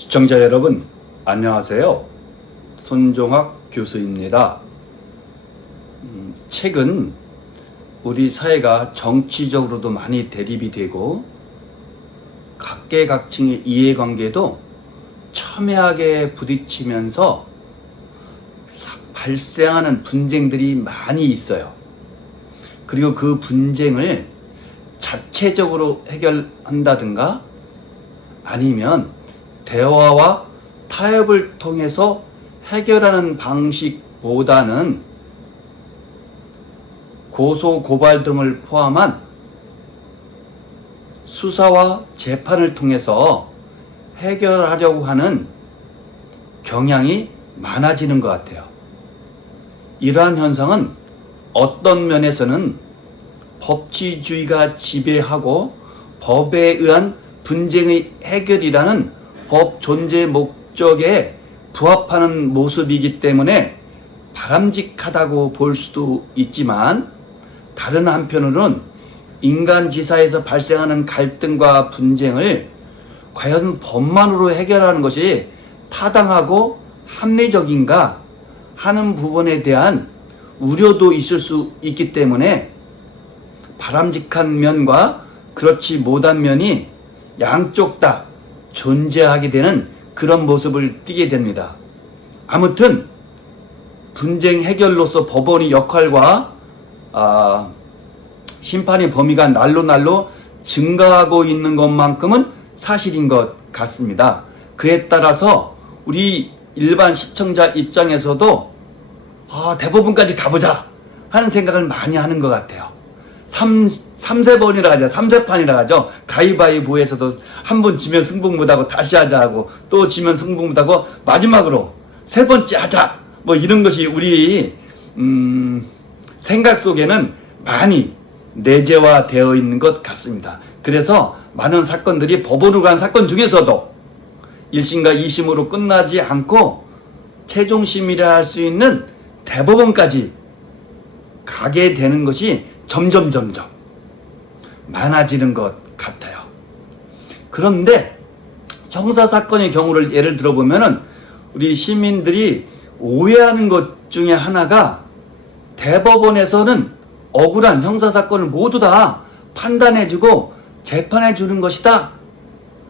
시청자 여러분, 안녕하세요. 손종학 교수입니다. 최근 우리 사회가 정치적으로도 많이 대립이 되고 각계각층의 이해관계도 첨예하게 부딪히면서 발생하는 분쟁들이 많이 있어요. 그리고 그 분쟁을 자체적으로 해결한다든가 아니면 대화와 타협을 통해서 해결하는 방식보다는 고소, 고발 등을 포함한 수사와 재판을 통해서 해결하려고 하는 경향이 많아지는 것 같아요. 이러한 현상은 어떤 면에서는 법치주의가 지배하고 법에 의한 분쟁의 해결이라는 법 존재 목적에 부합하는 모습이기 때문에 바람직하다고 볼 수도 있지만, 다른 한편으로는 인간지사에서 발생하는 갈등과 분쟁을 과연 법만으로 해결하는 것이 타당하고 합리적인가 하는 부분에 대한 우려도 있을 수 있기 때문에 바람직한 면과 그렇지 못한 면이 양쪽 다 존재하게 되는 그런 모습을 띠게 됩니다. 아무튼 분쟁 해결로서 법원의 역할과 심판의 범위가 날로 증가하고 있는 것만큼은 사실인 것 같습니다. 그에 따라서 우리 일반 시청자 입장에서도 대법원까지 가보자 하는 생각을 많이 하는 것 같아요. 3세번이라 하죠. 3세판이라 하죠. 가위바위보에서도 한 번 지면 승복 못하고 다시 하자 하고, 또 지면 승복 못하고 마지막으로 세 번째 하자, 뭐 이런 것이 우리 생각 속에는 많이 내재화되어 있는 것 같습니다. 그래서 많은 사건들이 법원으로 간 사건 중에서도 1심과 2심으로 끝나지 않고 최종심이라 할 수 있는 대법원까지 가게 되는 것이 점점 많아지는 것 같아요. 그런데 형사사건의 경우를 예를 들어보면은 우리 시민들이 오해하는 것 중에 하나가, 대법원에서는 억울한 형사사건을 모두 다 판단해주고 재판해주는 것이다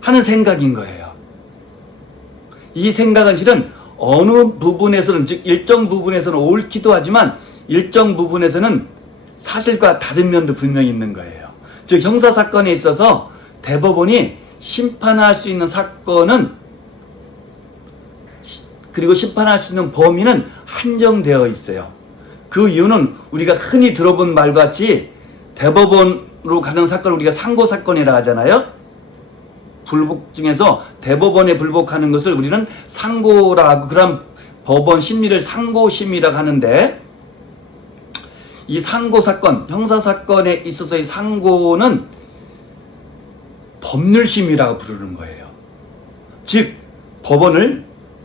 하는 생각인 거예요. 이 생각은 실은 어느 부분에서는, 즉 일정 부분에서는 옳기도 하지만 일정 부분에서는 사실과 다른 면도 분명히 있는 거예요. 즉 형사사건에 있어서 대법원이 심판할 수 있는 사건은, 그리고 심판할 수 있는 범위는 한정되어 있어요. 그 이유는 우리가 흔히 들어본 말같이 대법원으로 가는 사건을 우리가 상고사건이라 하잖아요. 불복 중에서 대법원에 불복하는 것을 우리는 상고라 하고, 그런 법원 심리를 상고심이라고 하는데, 이 상고사건, 형사사건에 있어서의 상고는 법률심이라고 부르는 거예요. 즉 법원을,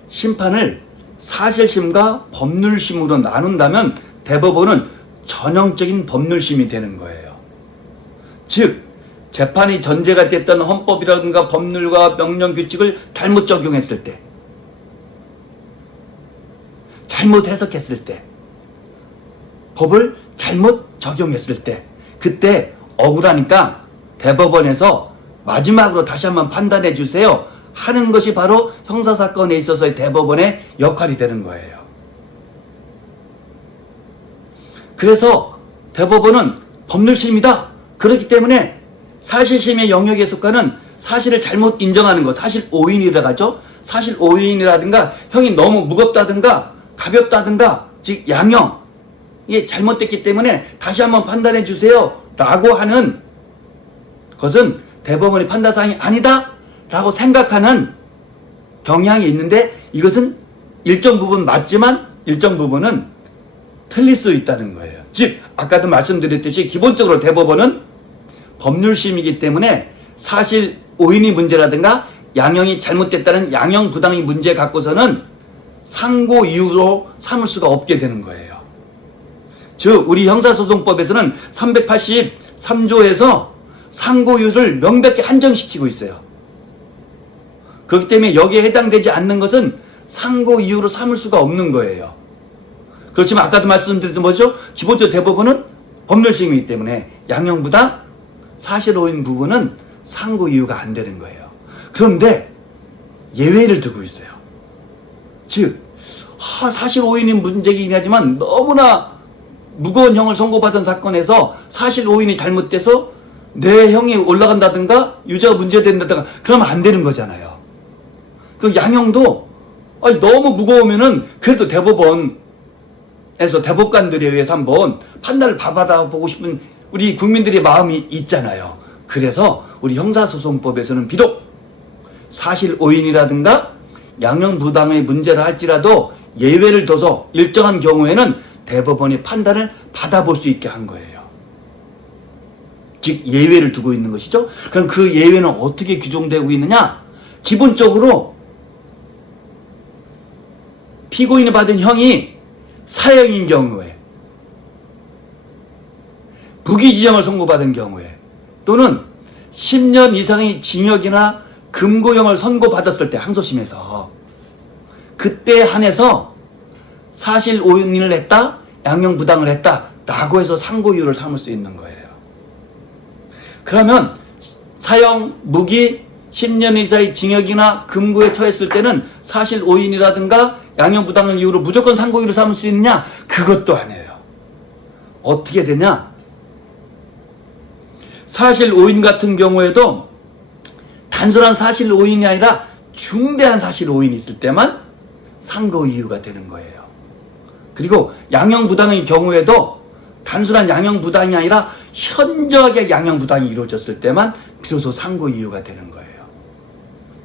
심판을 사실심과 법률심으로 나눈다면 대법원은 전형적인 법률심이 되는 거예요. 즉 재판이 전제가 됐던 헌법이라든가 법률과 명령 규칙을 잘못 적용했을 때, 잘못 해석했을 때, 법을 잘못 적용했을 때, 그때 억울하니까 대법원에서 마지막으로 다시 한번 판단해 주세요 하는 것이 바로 형사사건에 있어서의 대법원의 역할이 되는 거예요. 그래서 대법원은 법률심이다. 그렇기 때문에 사실심의 영역에 속하는 사실을 잘못 인정하는 것, 사실 오인이라고 하죠. 사실 오인이라든가 형이 너무 무겁다든가 가볍다든가, 즉 양형, 이게 잘못됐기 때문에 다시 한번 판단해 주세요 라고 하는 것은 대법원의 판단사항이 아니다 라고 생각하는 경향이 있는데, 이것은 일정 부분 맞지만 일정 부분은 틀릴 수 있다는 거예요. 즉 아까도 말씀드렸듯이 기본적으로 대법원은 법률심이기 때문에 사실 오인이 문제라든가 양형이 잘못됐다는 양형 부당의 문제 갖고서는 상고 이유로 삼을 수가 없게 되는 거예요. 즉 우리 형사소송법에서는 383조에서 상고유를 명백히 한정시키고 있어요. 그렇기 때문에 여기에 해당되지 않는 것은 상고 이유로 삼을 수가 없는 거예요. 그렇지만 아까도 말씀드렸던 뭐죠? 기본적으로 대법원은 법률심이기 때문에 양형부당 사실 오인 부분은 상고 이유가 안 되는 거예요. 그런데 예외를 두고 있어요. 즉 사실 오인이 문제이긴 하지만 너무나 무거운 형을 선고받은 사건에서 사실 오인이 잘못돼서 내 형이 올라간다든가 유죄가 문제된다든가 그러면 안 되는 거잖아요. 그 양형도 너무 무거우면은 그래도 대법원에서 대법관들에 의해서 한번 판단을 받아보고 싶은 우리 국민들의 마음이 있잖아요. 그래서 우리 형사소송법에서는 비록 사실 오인이라든가 양형부당의 문제를 할지라도 예외를 둬서 일정한 경우에는 대법원이 판단을 받아볼 수 있게 한 거예요. 즉 예외를 두고 있는 것이죠. 그럼 그 예외는 어떻게 규정되고 있느냐? 기본적으로 피고인이 받은 형이 사형인 경우에, 무기지정을 선고받은 경우에, 또는 10년 이상의 징역이나 금고형을 선고받았을 때 항소심에서 그때 한해서 사실 오인을 했다, 양형부당을 했다 라고 해서 상고 이유를 삼을 수 있는 거예요. 그러면 사형, 무기, 10년 이상의 징역이나 금고에 처했을 때는 사실 오인이라든가 양형부당을 이유로 무조건 상고 이유를 삼을 수 있느냐? 그것도 아니에요. 어떻게 되냐? 사실 오인 같은 경우에도 단순한 사실 오인이 아니라 중대한 사실 오인이 있을 때만 상고 이유가 되는 거예요. 그리고 양형부당의 경우에도 단순한 양형부당이 아니라 현저하게 양형부당이 이루어졌을 때만 비로소 상고 이유가 되는 거예요.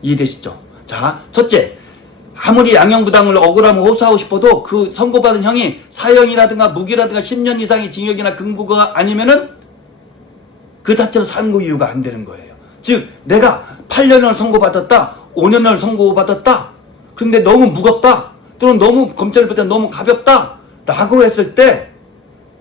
이해되시죠? 자, 첫째, 아무리 양형부당을 억울하면 호소하고 싶어도 그 선고받은 형이 사형이라든가 무기라든가 10년 이상의 징역이나 금고가 아니면은 그 자체로 상고 이유가 안 되는 거예요. 즉 내가 8년을 선고받았다, 5년을 선고받았다, 그런데 너무 무겁다, 또는 너무 검찰이 볼 때 너무 가볍다 라고 했을 때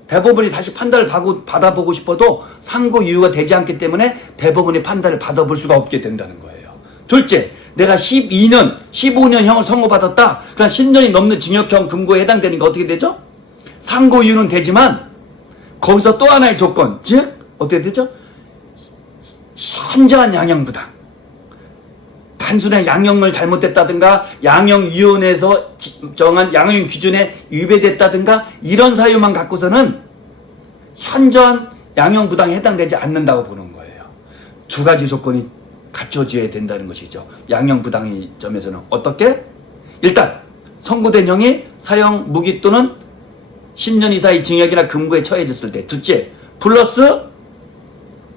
대법원이 다시 판단을 받아보고 싶어도 상고 이유가 되지 않기 때문에 대법원이 판단을 받아볼 수가 없게 된다는 거예요. 둘째, 내가 12년, 15년 형을 선고받았다, 그럼 10년이 넘는 징역형 금고에 해당되니까 어떻게 되죠? 상고 이유는 되지만 거기서 또 하나의 조건, 즉 어떻게 되죠? 현저한 양형부당, 단순한 양형을 잘못했다든가 양형위원회에서 정한 양형 기준에 위배됐다든가 이런 사유만 갖고서는 현저한 양형부당에 해당되지 않는다고 보는 거예요. 두 가지 조건이 갖춰져야 된다는 것이죠. 양형부당의 점에서는 어떻게? 일단 선고된 형이 사형, 무기 또는 10년 이상의 징역이나 금고에 처해졌을 때, 둘째, 플러스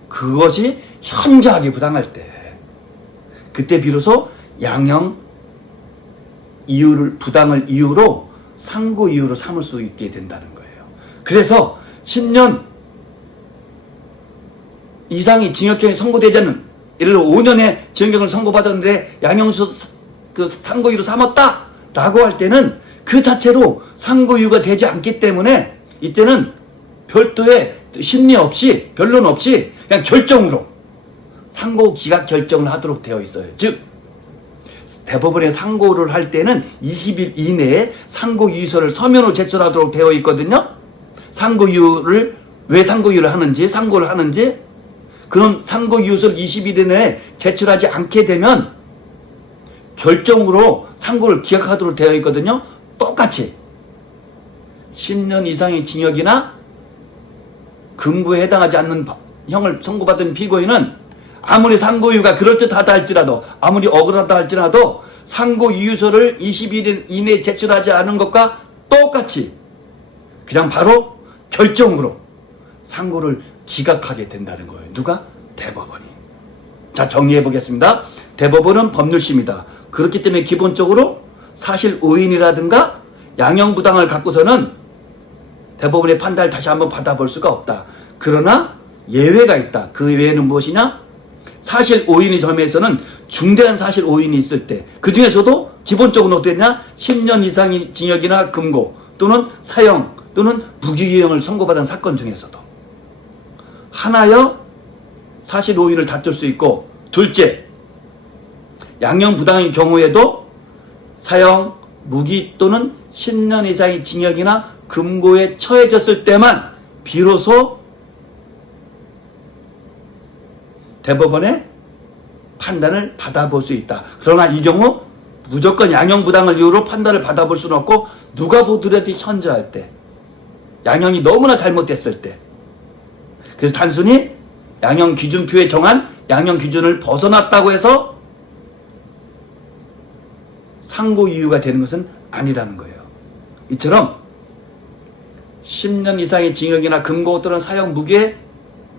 그것이 현저하게 부당할 때, 그때 비로소 양형 이유를, 부당을 이유로 상고 이유로 삼을 수 있게 된다는 거예요. 그래서 10년 이상의 징역형이 선고되지 않는, 예를 들어 5년의 징역형을 선고받았는데 양형수 그 상고 이유로 삼았다 라고 할 때는 그 자체로 상고 이유가 되지 않기 때문에 이때는 별도의 심리 없이, 변론 없이 그냥 결정으로 상고 기각 결정을 하도록 되어 있어요. 즉 대법원에 상고를 할 때는 20일 이내에 상고 이유서를 서면으로 제출하도록 되어 있거든요. 상고 이유를, 왜 상고 이유를 하는지, 상고를 하는지, 그런 상고 이유서를 20일 이내에 제출하지 않게 되면 결정으로 상고를 기각하도록 되어 있거든요. 똑같이 10년 이상의 징역이나 금고에 해당하지 않는 형을 선고받은 피고인은 아무리 상고 이유가 그럴듯하다 할지라도, 아무리 억울하다 할지라도 상고 이유서를 20일 이내에 제출하지 않은 것과 똑같이 그냥 바로 결정으로 상고를 기각하게 된다는 거예요. 누가? 대법원이. 자, 정리해 보겠습니다. 대법원은 법률심이다. 그렇기 때문에 기본적으로 사실 오인이라든가 양형부당을 갖고서는 대법원의 판단을 다시 한번 받아볼 수가 없다. 그러나 예외가 있다. 그 예외는 무엇이냐? 사실 오인의 점에서는 중대한 사실 오인이 있을 때, 그 중에서도 기본적으로 어떻게 되냐? 10년 이상의 징역이나 금고 또는 사형 또는 무기징역을 선고받은 사건 중에서도 하나여 사실 오인을 다툴 수 있고, 둘째, 양형부당인 경우에도 사형, 무기 또는 10년 이상의 징역이나 금고에 처해졌을 때만 비로소 대법원의 판단을 받아볼 수 있다. 그러나 이 경우 무조건 양형부당을 이유로 판단을 받아볼 수는 없고, 누가 보더라도 현저할 때, 양형이 너무나 잘못됐을 때, 그래서 단순히 양형 기준표에 정한 양형 기준을 벗어났다고 해서 상고 이유가 되는 것은 아니라는 거예요. 이처럼 10년 이상의 징역이나 금고 또는 사형, 무기에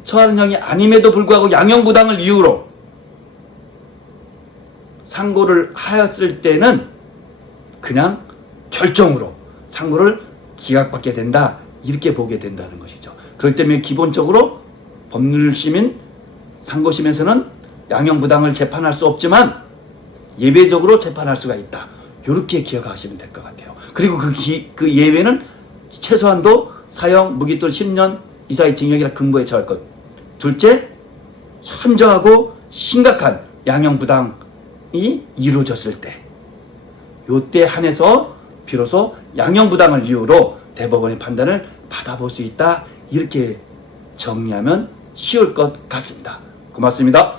처하는 형이 아님에도 불구하고 양형부당을 이유로 상고를 하였을 때는 그냥 결정으로 상고를 기각받게 된다, 이렇게 보게 된다는 것이죠. 그렇기 때문에 기본적으로 법률심인 상고심에서는 양형부당을 재판할 수 없지만 예외적으로 재판할 수가 있다, 이렇게 기억하시면 될 것 같아요. 그리고 그 예외는 최소한도 사형, 무기 또는 10년 이상의 징역이나 금고에 처할 것. 둘째, 현저하고 심각한 양형부당이 이루어졌을 때, 요때 한해서 비로소 양형부당을 이유로 대법원의 판단을 받아볼 수 있다, 이렇게 정리하면 쉬울 것 같습니다. 고맙습니다.